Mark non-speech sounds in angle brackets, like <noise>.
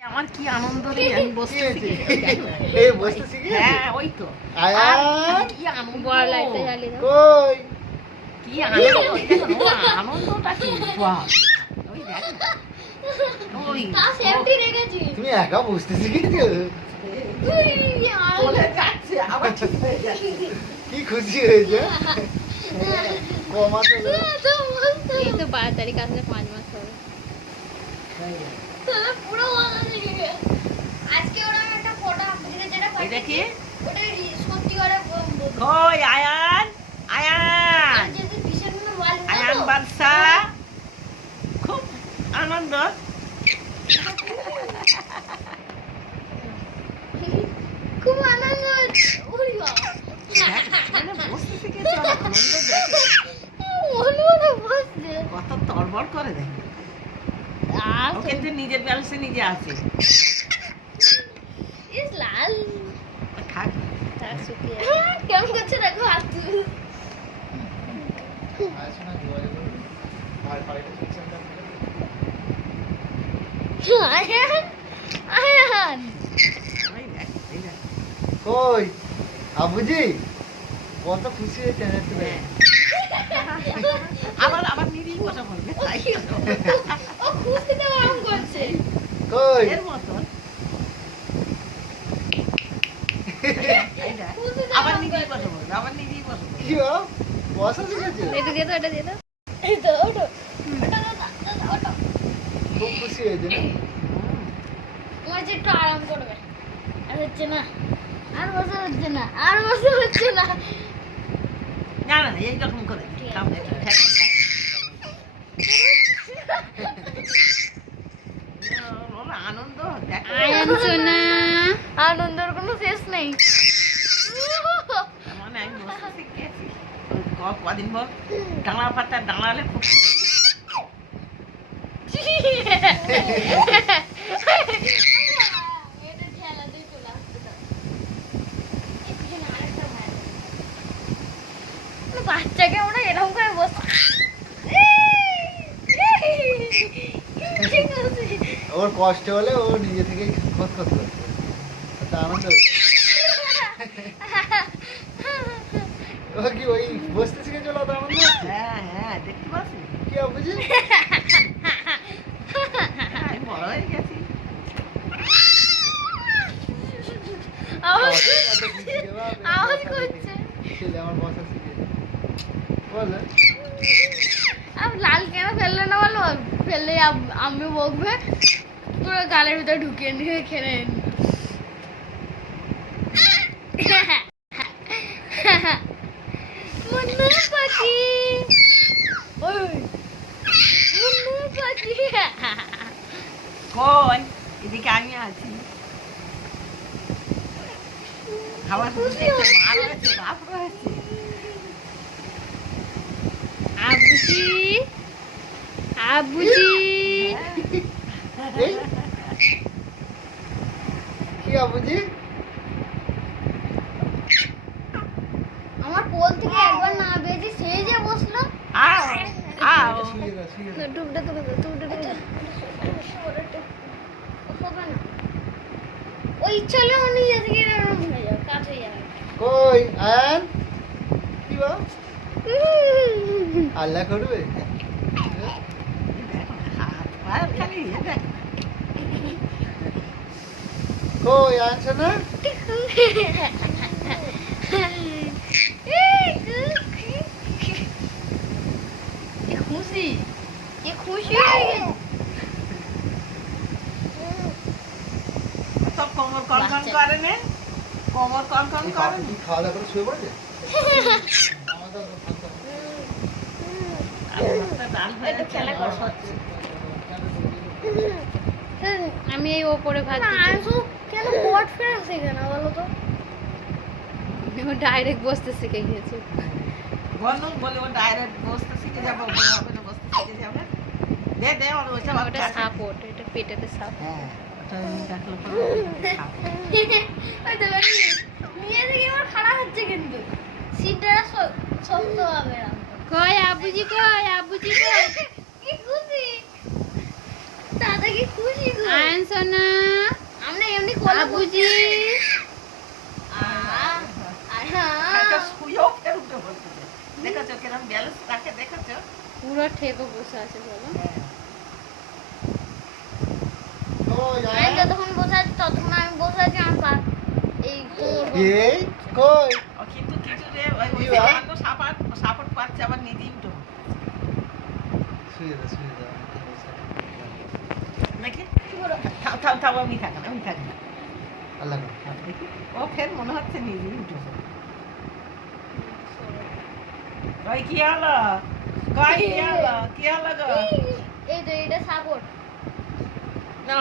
আমার কি আনন্দ রে আমি বসতে শিখে এই বসতে শিখে? হ্যাঁ ওই তো। আয়ান কি আনন্দ? বড় লাইটটা জ্বালিয়ে কই? কি আনন্দ? আনন্দটা কি? বাহ! ওই দেখ। না। ওই সেফটি রেখেছি। তুমি একা বসতে শিখেছো? চলে যাচ্ছে আবার ঠিক হয়ে যাচ্ছে। কি খুশি হয়েছে? কমা তো এই তো বারো তারিখ আসলে পাঁচ মাস হবে। পুরো আজকে ওরা একটা ফটো আপনাদের যেটা কি ওটা সত্যি করে কই আয়ান? আয়ান! আয়ান বাদশা। খুব আনন্দ। খুব আনন্দ কত তড়বড় করে দেখ। নিজের ব্যালেন্সে নিজে আছে। ইস লাল থাক তার শুকিয়ে কেমন করছে দেখো হাত কই? আবুজি? কত খুশি হয়েছে হ্যাঁ। আবার আবার নিজেই কথা বলবে ও খুশিতে আরাম করছে। কই? এর মতন এই দেখ, খুশিতে আবার নিজেই করছে। আবার নিজেই কথা কি বসা শিখেছো এটা দিয়ে দাও এটা দিয়ে দাও এই তো ওটো ওটো খুব খুশি হয়েছে না? তোমার যে একটু আরাম করবে। আর হচ্ছে না আর বসে হচ্ছে না আর বসে হচ্ছে না। না না এইরকম করে। ঠিক আছে। কামড়ে ধরে, ঠেকান, ঠেকান। ওর আনন্দ দেখ আয়ান সোনা আনন্দের কোনো শেষ নেই মানে কদিন পর ডাঙা পাতা ডাঙালে। মানে বাচ্চাকে ওরা এরকম করে বস ওর কষ্ট হলে ও নিজে থেকেই খোঁজ খোঁজ করছে ওটা আনন্দ ও কি ওই বসতে শিখে চলো তো আনন্দ হ্যাঁ হ্যাঁ দেখতে পাচ্ছি কি আবুজি বড় হয়ে গেছি আওয়াজ আওয়াজ করছে ছেলে আমার বসা শিখে বলে আর লাল কেন ফেললে না বলো ফেললে আম- বকবে পুরো গালের ভিতরে ঢুকিয়ে নিয়ে খেলে নি। মুন্নু পাখি ওই মুন্নু পাখি কই? এদিকে আমি আছি। খাবার দিতে রয়েছে বাপ রয়েছে। আবুজি আবুজি। কি আবুজি? আমার থেকে একবার না বেজে সে যে বসল। করে দাও ওই ইচ্ছা হলে আমার এরকম হয়ে যাবে কাট হয়ে যাবে। কই আয়ান? কি বা আল্লাহ করবে? কই আয়ান শোনা? <laughs> হয়ে গেছে সব কোমর কনকন করে নে কোমর কনকন করে খাওয়া দাওয়া করে শুয়ে। করছে আমি এই ওপরে দিচ্ছি কেন ফেরা শেখে বলো তো ডাইরেক্ট বসতে শিখে গিয়েছে। বলু বলে ও ডাইরেক্ট বসতে শিখে যাব হবে না বসতে শিখে যাবে। দে দে ওর ওটা এটা পেটেতে সাপ হ্যাঁ ওটা দেখল <laughs> ওই তো নিয়ে থেকে আমার খারাপ হচ্ছে কিন্তু। সিটটা শক্ত হবে কই আবুজি কই আবুজি কই? কি খুশি? দাদা কি খুশি গো? আয়ন সোনা। আবুজি। একটা শুয়েও ফের উঠে বসেছে। দেখেছ কিরম ব্যালেন্স রাখে দেখেছ? পুরো ঠেকে বসে আছে বলো। আমি যতক্ষণ বসে আছি ততক্ষণ আমি বসে আছি আমার পা এই এই কই? ও কিন্তু কিছু রে ওই ওই কি বা? সামান্য সাপাট সাপোর্ট পাচ্ছে আবার নিজেই উঠে শুয়ে দে শুয়ে দে দেখি থাম থাম থাম আমি থাক আমি থাক আল্লাহ ও ফের মনে হচ্ছে নিজেই উঠে কই কি হলো কই কি হলো কি হলো গো? এই তো এটা সাপোর্ট না।